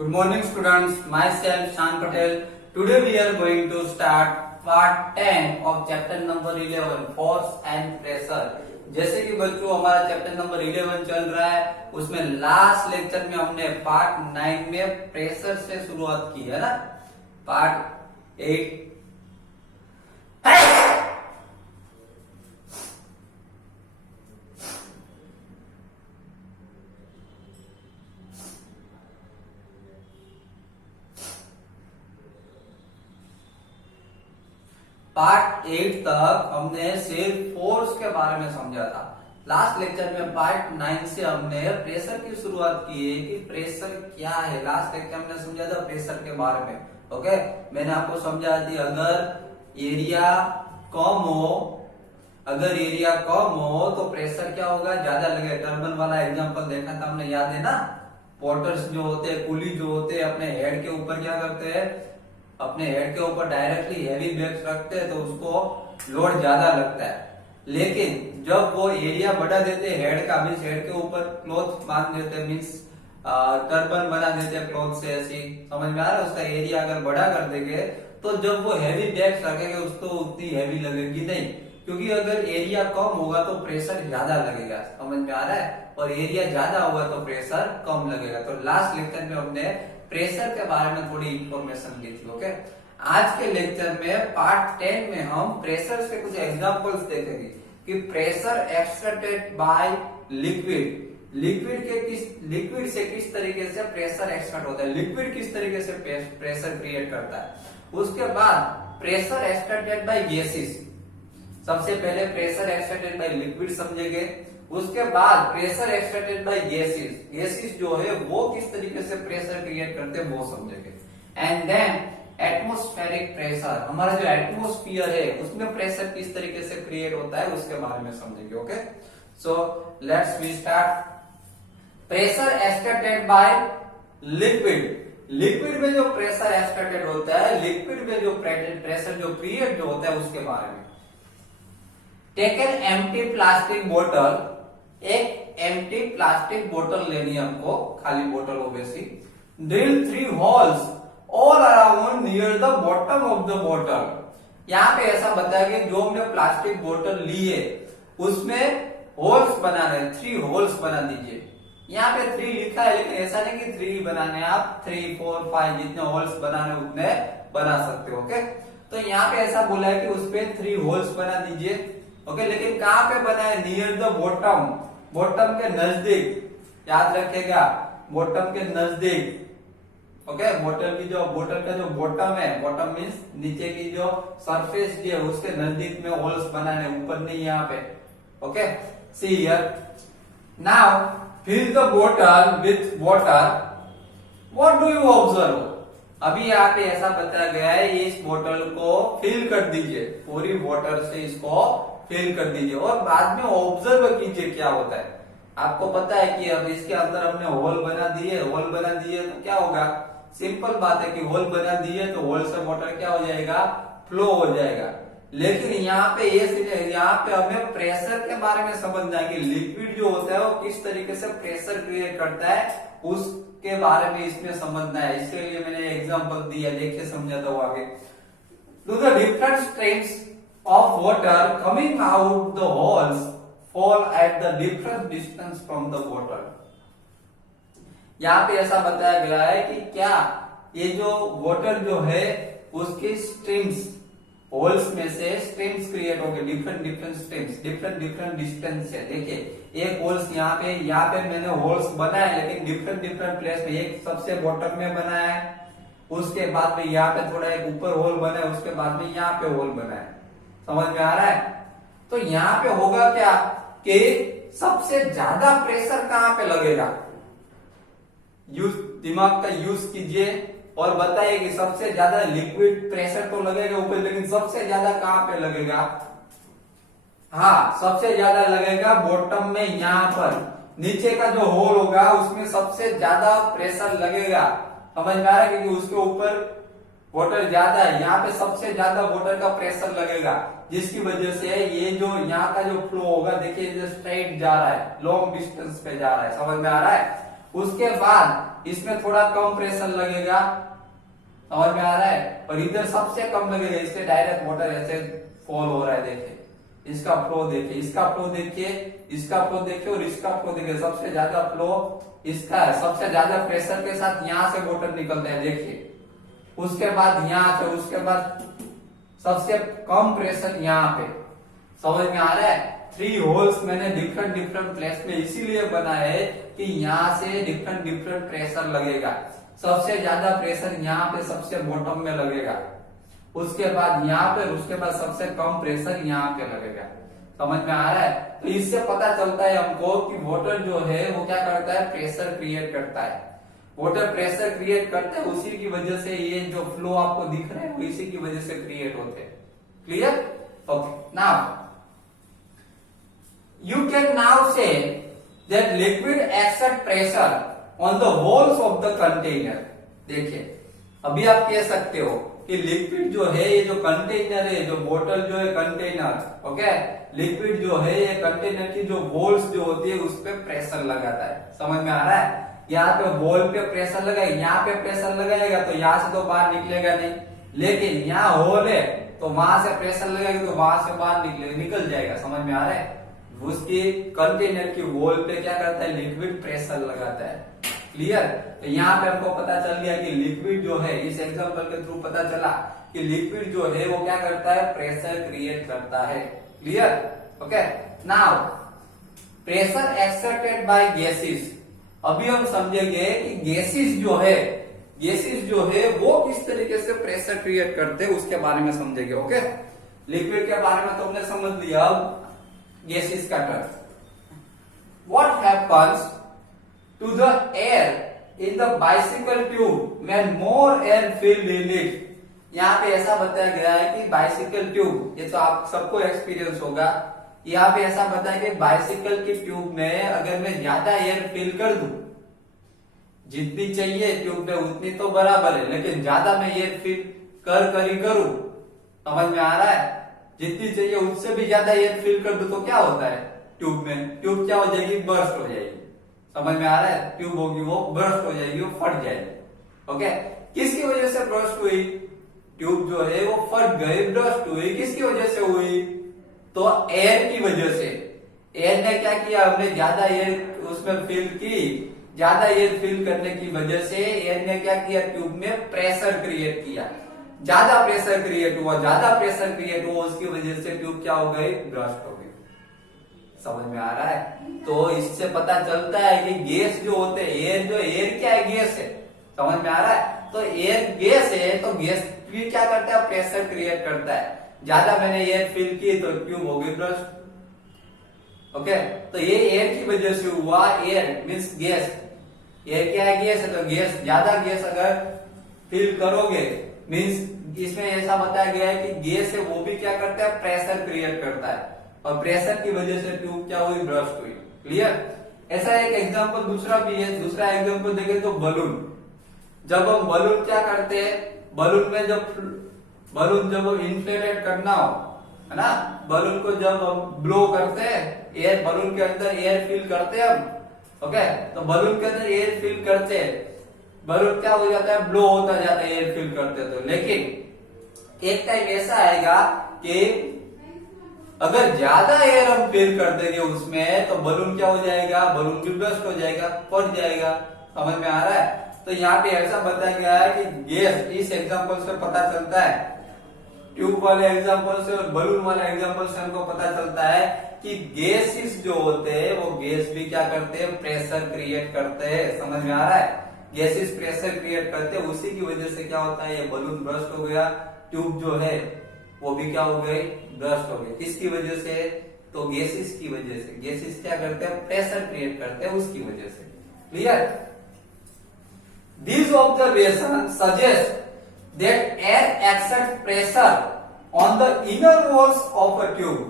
Good morning students, myself Shan Patel. Today we are going to start part 10 of chapter number 11 force and pressure. जैसे कि बच्चों हमारा chapter number 11 चल रहा है, उसमें लास्ट लेक्चर में हमने पार्ट 9 में प्रेशर से शुरुआत की है ना। पार्ट 8 पार्ट 8 तक हमने सिर्फ फोर्स के बारे में समझा था। लास्ट लेक्चर में पार्ट 9 से हमने प्रेशर की शुरुआत की है कि प्रेशर क्या है। लास्ट लेक्चर में हमने समझा था प्रेशर के बारे में। ओके, मैंने आपको समझा दी अगर एरिया कम हो तो प्रेशर क्या होगा, ज्यादा लगे। टर्बन वाला एग्जांपल देखा था हमने, याद है ना। पोर्टर्स जो होते हैं, कुली जो होते हैं, अपने हेड के ऊपर क्या करते हैं, अपने हेड के ऊपर डायरेक्टली हैवी बैग्स रखते हैं तो उसको लोड ज्यादा लगता है। लेकिन जब वो एरिया बढ़ा देते हैं हेड का, मीन्स हेड के ऊपर क्लॉथ बांध देते हैं, मीन्स टर्बन बना देते हैं क्लॉथ से, ऐसी समझ में आ रहा है। उसका एरिया अगर बड़ा कर देंगे तो जब वो हैवी बैग्स रखेंगे उसको उतनी हैवी लगेगी नहीं, क्योंकि अगर एरिया कम होगा तो प्रेशर ज्यादा लगेगा। समझ में आ रहा है। और एरिया ज्यादा होगा तो प्रेशर कम लगेगा। तो लास्ट लेक्चर में हमने प्रेशर के बारे में थोड़ी इंफॉर्मेशन दी थी। ओके, आज के लेक्चर में पार्ट 10 में हम प्रेशर से कुछ एग्जांपल्स देखेंगे कि प्रेशर एक्सट्रैक्टेड बाय लिक्विड से किस तरीके से प्रेशर एक्सट्रैक्ट होता है, लिक्विड किस तरीके से प्रेशर क्रिएट करता है। उसके बाद प्रेशर एक्सट्रैक्टेड बाय गैसेस, सबसे पहले प्रेशर एक्सट्रैक्टेड बाय लिक्विड समझेंगे। उसके बाद प्रेशर एक्सट्रैक्टेड बाय गैसेस जो है वो किस तरीके से प्रेशर क्रिएट करते हैं वो समझेंगे। एंड देन एटमॉस्फेरिक प्रेशर, हमारा जो एटमॉस्फेयर है उसमें प्रेशर किस तरीके से क्रिएट होता है उसके बारे में समझेंगे। Okay, so let's we start. Pressure extracted by liquid में जो प्रेशर एक्सट्रैक्टेड होता है, लिक्विड में जो प्रेशर जो क्रिएट जो होता है उसके बारे में। टेक एन एम्प्टी प्लास्टिक बोतल, एक एम्प्टी प्लास्टिक बोतल लेनी है हमको, खाली बोतल Owaisi. Drill 3 holes all around near the bottom of the बोतल। यहाँ पे ऐसा बताया कि जो हमने प्लास्टिक बोतल ली है उसमें होल्स बनाने, 3 होल्स बना दीजिए। यहाँ पे 3 लिखा है, लेकिन ऐसा नहीं कि 3 बनाने, आप 3, 4, 5 जितने होल्स बनाने उतने बना सकते हो। ओके, तो यहाँ पे ऐसा बोला है कि उसपे 3 होल्स बना दीजिए। ओके, लेकिन कहां पे बनाए, नियर द बॉटम, बॉटम के नजदीक, याद रखेगा बॉटम के नजदीक। ओके, बोतल का जो बॉटम है, बॉटम मीन्स नीचे की जो सरफेस है उसके नजदीक में होल्स बनाने, ऊपर नहीं यहाँ पे। Okay, see here. Now fill the bottle with water. What do you observe, अभी यहाँ पे ऐसा बताया गया है, इस बोतल को फिल कर दीजिए, पूरी वाटर से इसको फिल कर दीजिए और बाद में ऑब्जर्व कीजिए क्या होता है। आपको पता है कि अब इसके अंदर हमने होल बना दिए तो क्या होगा, सिंपल बात है कि होल बना दिए तो होल से वाटर क्या हो जाएगा, फ्लो हो जाएगा। लेकिन यहाँ पे हमें प्रेशर के बारे में समझना है कि लिक्विड जो होता है वो किस तरीके से प्रेशर क्रिएट करता है, उसके बारे में इसमें समझना है। इसके लिए मैंने एग्जांपल दिया, देखिए समझाता हूँ आगे। To the different streams of water coming out the holes fall at the different distance from the bottle। यहाँ पे ऐसा बताया गया है कि क्या ये जो वाटर जो है उसकी स्ट्रीम्स, होल्स में से स्ट्रीम्स क्रिएट हो गए, डिफरेंट स्ट्रीम्स, डिफरेंट डिस्टेंस से। देखिए एक होल्स यहाँ पे मैंने होल्स बनाए, लेकिन डिफरेंट प्लेस में। एक सबसे बॉटम में बनाया है, उसके बाद में यहाँ पे थोड़ा एक ऊपर होल बना है, उसके बाद में यहाँ पे होल बना है। समझ में आ रहा है। तो यहाँ पे होगा क्या कि सबसे ज्यादा प्रेशर कहां पे लगेगा, दिमाग का यूज कीजिए और बताइए कि सबसे ज्यादा लिक्विड प्रेशर तो लगेगा ऊपर, लेकिन सबसे ज्यादा कहां पे लगेगा। हाँ, सबसे ज्यादा लगेगा बॉटम में, यहाँ पर नीचे का जो होल होगा उसमें सबसे ज्यादा प्रेशर लगेगा। समझ में आ रहा है, क्योंकि उसके ऊपर वाटर ज्यादा है, यहाँ पे सबसे ज्यादा वाटर का प्रेशर लगेगा, जिसकी वजह से ये जो यहाँ का जो फ्लो होगा, देखिए स्ट्रेट जा रहा है, लॉन्ग डिस्टेंस पे जा रहा है। समझ में आ रहा है। उसके बाद इसमें थोड़ा कम प्रेशर लगेगा, समझ में आ रहा है, और इधर सबसे कम लगेगा, इससे डायरेक्ट वाटर ऐसे फॉल हो रहा है। देखिए इसका फ्लो देखिए, इसका फ्लो देखिए, इसका फ्लो देखिए और इसका फ्लो देखिए, सबसे ज्यादा फ्लो इसका है, सबसे ज्यादा प्रेशर के साथ यहां से वाटर निकलता है देखिए, उसके बाद यहां से, उसके बाद सबसे कम प्रेशर यहाँ पे, समझ में आ रहा है। 3 होल्स मैंने डिफरेंट डिफरेंट प्लेस में इसीलिए बनाए है कि यहाँ से डिफरेंट डिफरेंट प्रेशर लगेगा। सबसे ज्यादा प्रेशर यहाँ पे सबसे बॉटम में लगेगा, उसके बाद यहाँ पे, उसके बाद सबसे कम प्रेशर यहाँ पे लगेगा, समझ में आ रहा है। तो इससे पता चलता है हमको कि वाटर जो है वो क्या करता है, प्रेशर क्रिएट करता है। वाटर प्रेशर क्रिएट करते हैं, उसी की वजह से ये जो फ्लो आपको दिख रहे हैं वो इसी की वजह से क्रिएट होते हैं। Clear? Okay, now you can now say that liquid except pressure on the walls of the container. देखिए अभी आप कह सकते हो कि लिक्विड जो है, ये जो कंटेनर है, जो बोतल जो है कंटेनर, ओके, लिक्विड जो है ये कंटेनर की जो वॉल्स जो होती है उस पर प्रेशर लगाता है, समझ में आ रहा है। यहाँ पे वॉल पे प्रेशर लगाएगा, यहाँ पे प्रेशर लगाएगा तो यहाँ से तो बाहर निकलेगा नहीं, लेकिन यहाँ होल है तो वहां से प्रेशर लगाएगा तो वहां से बाहर निकल जाएगा, समझ में आ रहा है। उसकी कंटेनर की वॉल पे क्या करता है, लिक्विड प्रेशर लगाता है। क्लियर? तो यहाँ पे हमको पता चल गया कि लिक्विड जो है, इस एग्जांपल के थ्रू पता चला कि लिक्विड जो है वो क्या करता है, प्रेशर क्रिएट करता है। Clear? Okay, now pressure exerted by gases. अभी हम समझेंगे कि गैसेस जो है, गैसेस जो है वो किस तरीके से प्रेशर क्रिएट करते हैं, उसके बारे में समझेंगे। ओके, लिक्विड के बारे में तो हमने समझ लिया, गैसेस का term. What happens to the air in the bicycle tube when more air filled in it. यहाँ पे ऐसा बताया गया है कि बाइसिकल ट्यूब, ये तो आप सबको एक्सपीरियंस होगा, यहाँ पे ऐसा बताया कि बाइसिकल की ट्यूब में अगर मैं ज्यादा एयर फिल कर दूं, जितनी चाहिए ट्यूब में उतनी तो बराबर है, लेकिन ज्यादा मैं एयर फिल कर ही करूं, समझ में आ रहा है, जितनी चाहिए उससे भी ज्यादा एयर फिल कर दूं तो क्या होता है, ट्यूब में, ट्यूब क्या हो जाएगी, बर्स्ट हो जाएगी, समझ में आ रहा है। ट्यूब होगी वो बर्स्ट हो जाएगी, वो फट जाएगी। ओके, किसकी वजह से बर्स्ट हुई, ट्यूब जो है वो फट गई, बर्स्ट हुई, किसकी वजह से हुई, तो एयर की वजह से। एयर ने क्या किया, हमने ज्यादा एयर उसमें फिल की, ज्यादा एयर फिल करने की वजह से एयर ने क्या किया, ट्यूब में प्रेशर क्रिएट किया, ज्यादा प्रेशर क्रिएट हुआ, ज्यादा प्रेशर क्रिएट हुआ, उसकी वजह से ट्यूब क्या हो गई, बर्स्ट हो गई। समझ में आ रहा है। तो इससे पता चलता है कि गैस जो होते हैं, एयर जो, एयर क्या है, गैस है, समझ में आ रहा है। तो एयर गैस है तो गैस भी क्या करता है, प्रेशर क्रिएट करता है। ज्यादा मैंने एयर फिल की तो ट्यूब हो गई बर्स्ट। ओके, तो ये एयर की वजह से हुआ, एयर मीन्स गैस, एयर क्या है, गैस है, तो गैस, ज्यादा गैस अगर फिल करोगे मीन्स इसमें ऐसा बताया गया है कि गैस है वो भी क्या करता है, प्रेशर क्रिएट करता है, और प्रेशर की वजह से ट्यूब क्या हुई, बर्स्ट हुई। क्लियर? ऐसा एक एग्जांपल दूसरा भी है, दूसरा एग्जांपल देखें तो बलून। जब हम बलून क्या करते हैं, बलून में जब इन्फ्लेटेड करना हो, है ना, बलून को जब हम ब्लो करते हैं, एयर बलून के अंदर एयर फिल करते हैं हम, ओके, तो बलून के अंदर एयर फिल करते हैं, बलून क्या हो जाता है, ब्लो होता जाता है एयर फिल करते तो। लेकिन एक टाइम ऐसा आएगा कि अगर ज्यादा एयर हम फिल कर देंगे उसमें तो बलून क्या हो जाएगा, बलून भी बर्स्ट हो जाएगा, फट जाएगा। समझ में आ रहा है। तो यहाँ पे ऐसा बताया गया है कि गैस, इस एग्जांपल से पता चलता है, ट्यूब वाले एग्जांपल से और बलून वाले एग्जांपल से हमको पता चलता है कि गैसेस जो होते हैं वो गैस भी क्या करते हैं, प्रेशर क्रिएट करते हैं। समझ में आ रहा है, गैसेस प्रेशर क्रिएट करते हैं, उसी की वजह से क्या होता है, ये बलून बर्स्ट हो गया, ट्यूब जो है वो भी क्या हो गई, बर्स्ट हो गई। किसकी वजह से, तो गैसेस की वजह से। गैसेस क्या करते हैं, प्रेशर क्रिएट करते हैं, उसकी वजह से। Clear? These observations suggest that air exerts pressure on the inner walls of a tube.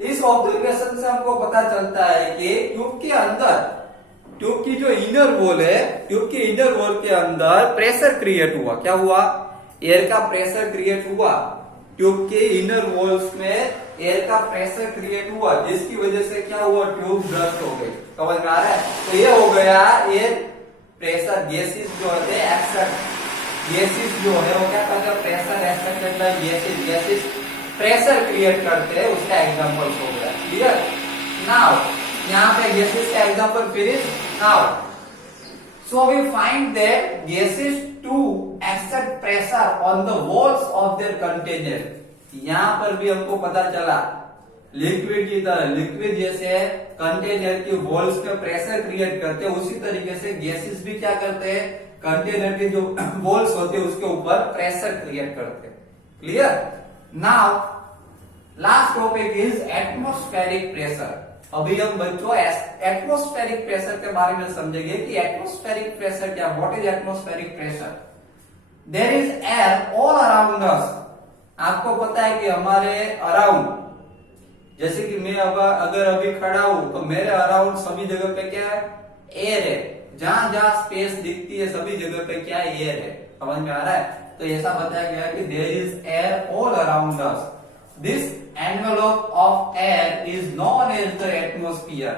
इस ऑब्जर्वेशन से हमको पता चलता है कि ट्यूब के अंदर, ट्यूब की जो इनर वॉल है, ट्यूब के इनर वॉल के अंदर प्रेशर क्रिएट हुआ। क्या हुआ, एयर का प्रेशर क्रिएट हुआ, ट्यूब के इनर वॉल्स में एयर का प्रेशर क्रिएट हुआ, जिसकी वजह से क्या हुआ, ट्यूब बर्स्ट हो गई। समझ में आ रहा है। तो ये हो गया एयर प्रेशर गैसेस जो होते हैं गैसेस जो है वो क्या करते हैं, pressure expected bye gases pressure create करते हैं, उसका एग्जांपल हो गया। क्लियर? नाउ यहाँ पे गैसेस का example finish. Now so we find that gases to exert pressure on the walls of their container। यहाँ पर भी हमको पता चला लिक्विड की तरह, लिक्विड जैसे कंटेनर की वॉल्स पे प्रेशर क्रिएट करते हैं, उसी तरीके से गैसेस भी क्या करते हैं, कंटेनर के जो वॉल्स होते हैं उसके ऊपर प्रेशर क्रिएट करते हैं। Clear? Now last topic is atmospheric pressure. अभी हम बच्चों एटमॉस्फेरिक प्रेशर के बारे में समझेंगे कि एटमॉस्फेरिक प्रेशर क्या, what is atmospheric pressure. There is air all around us. आपको पता है कि हमारे अराउंड, जैसे कि मैं अगर अभी खड़ा हूं तो मेरे अराउंड सभी जगह पे क्या है, एयर है। जहां जहां स्पेस दिखती है सभी जगह पे क्या है, एयर है। समझ में आ रहा है? तो ऐसा बताया गया कि there is air all around us. This envelope of air is known as the atmosphere.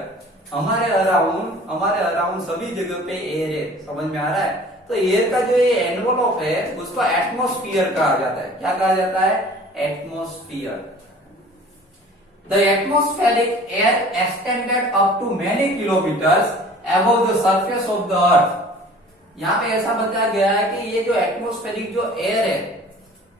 हमारे अराउंड सभी जगह पे एयर है। समझ में आ रहा है? तो एयर का जो ये एनवेलप है उसको एटमॉस्फेयर कहा जाता है। क्या कहा जाता है? Atmosphere. The atmospheric air extended up to many kilometers above the surface of the earth। यहाँ पे ऐसा बताया गया है कि ये जो एटमॉस्फेरिक जो एयर है,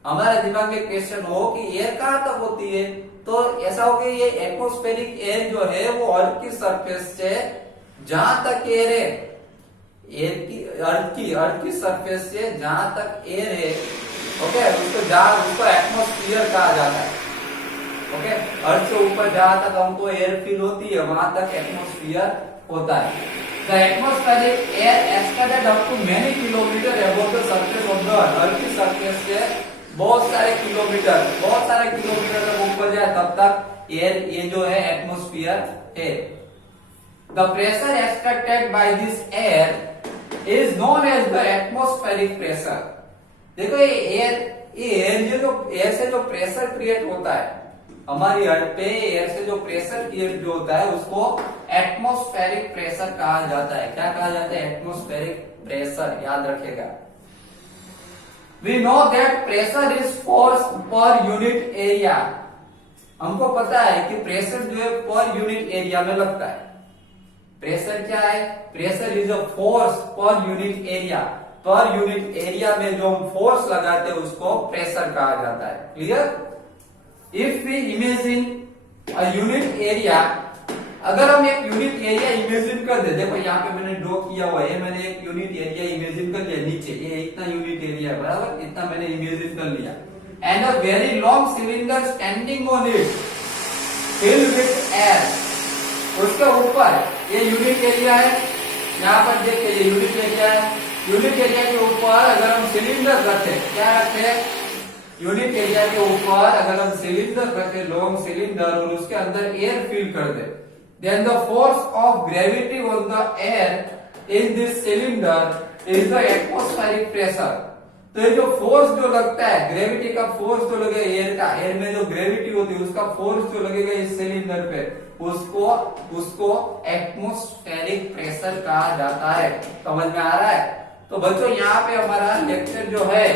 हमारे दिमाग में क्वेश्चन हो कि एयर कहाँ तक होती है, तो ऐसा हो कि ये एटमॉस्फेरिक एयर जो है वो अर्थ की सरफेस से जहां तक एयर है, अर्थ की सरफेस से जहां तक एयर है, ओके, उसको एटमॉस्फेयर कहा जाता है। ओके, अर्थ से ऊपर जहां तक हमको एयर फील होती है वहां तक एटमॉस्फेयर होता है। The atmospheric air extended up to many kilometre above the surface of the earth. Earth की सरफेस से बहुत सारे किलोमीटर तक ऊपर जाए तब तक एयर, ये जो है एटमॉस्फेयर है। The pressure expected by this air is known as the atmospheric pressure. देखो ये एयर से जो प्रेशर क्रिएट होता है हमारी अर्थ पे, एयर से जो प्रेशर क्रिएट जो होता है उसको एटमॉस्फेरिक प्रेशर कहा जाता है। क्या कहा जाता है? Atmospheric pressure. याद रखिएगा। We know that pressure is force per unit area. हमको पता है कि प्रेशर जो है पर यूनिट एरिया में लगता है। प्रेशर क्या है? Pressure is a force per unit area. पर यूनिट एरिया में जो हम फोर्स लगाते हैं उसको प्रेशर कहा जाता है। Clear? If we imagine a unit area, अगर हम एक यूनिट एरिया इमेजिन कर दे, देखो यहाँ पे मैंने ड्रॉ किया हुआ है, मैंने एक यूनिट एरिया इमेजिन कर लिया, नीचे ये इतना यूनिट एरिया है, बराबर, इतना मैंने इमेजिन कर लिया। And a very long cylinder standing on it filled with air. उसके ऊपर ये यूनिट एरिया है, यहाँ पर देखिए ये यूनिट एरिया है। यूनिट एरिया के ऊपर अगर हम सिलेंडर रखे, क्या रखे? यूनिट एरिया के ऊपर अगर हम सिलेंडर रखे, लॉन्ग सिलेंडर, और उसके अंदर एयर फिल कर दे, then the force of gravity on the air in this cylinder is the atmospheric pressure. तो ये जो फोर्स जो लगता है, ग्रेविटी का फोर्स जो लगेगा एयर का, एयर में जो ग्रेविटी होती है उसका फोर्स जो लगेगा इस सिलेंडर पे, उसको एटमॉस्फेरिक प्रेशर कहा जाता है। समझ में आ रहा है? तो बच्चों यहाँ पे हमारा लेक्चर जो है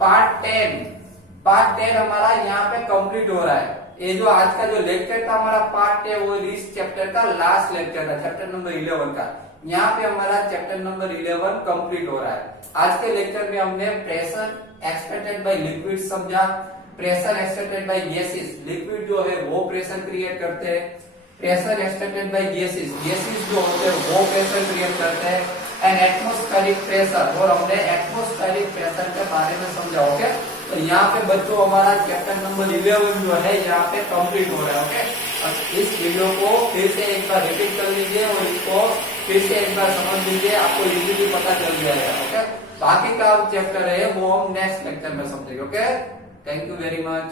पार्ट 10 हमारा यहाँ पे कंप्लीट हो रहा है। ये जो आज का जो लेक्चर था हमारा पार्ट 10, वो इस चैप्टर का लास्ट लेक्चर था, चैप्टर नंबर 11 का। यहाँ पे हमारा चैप्टर नंबर 11 कंप्लीट हो रहा है। आज के लेक्चर में हमने प्रेशर एक्सपेक्टेड बाय लिक्विड समझा, pressure expected bye gases, liquid जो है वो प्रेशर क्रिएट करते हैं, प्रेशर एक्सपेक्टेड बाय गैसेस जो होते हैं वो प्रेशर क्रिएट करते हैं, एंड एटमॉस्फेरिक प्रेशर, और हमने एटमॉस्फेरिक प्रेशर के बारे में समझा। ओके, तो यहाँ पे बच्चों हमारा चैप्टर नंबर 11 जो है यहाँ पे कंप्लीट हो रहा है। ओके, और इस वीडियो को फिर से एक बार रिपीट कर लीजिए और इसको फिर से एक बार समझ लीजिए, आपको इजीली पता चल जाएगा। ओके, बाकी का चैप्टर है वो हम नेक्स्ट लेक्चर में समझेंगे। Okay, thank you very much.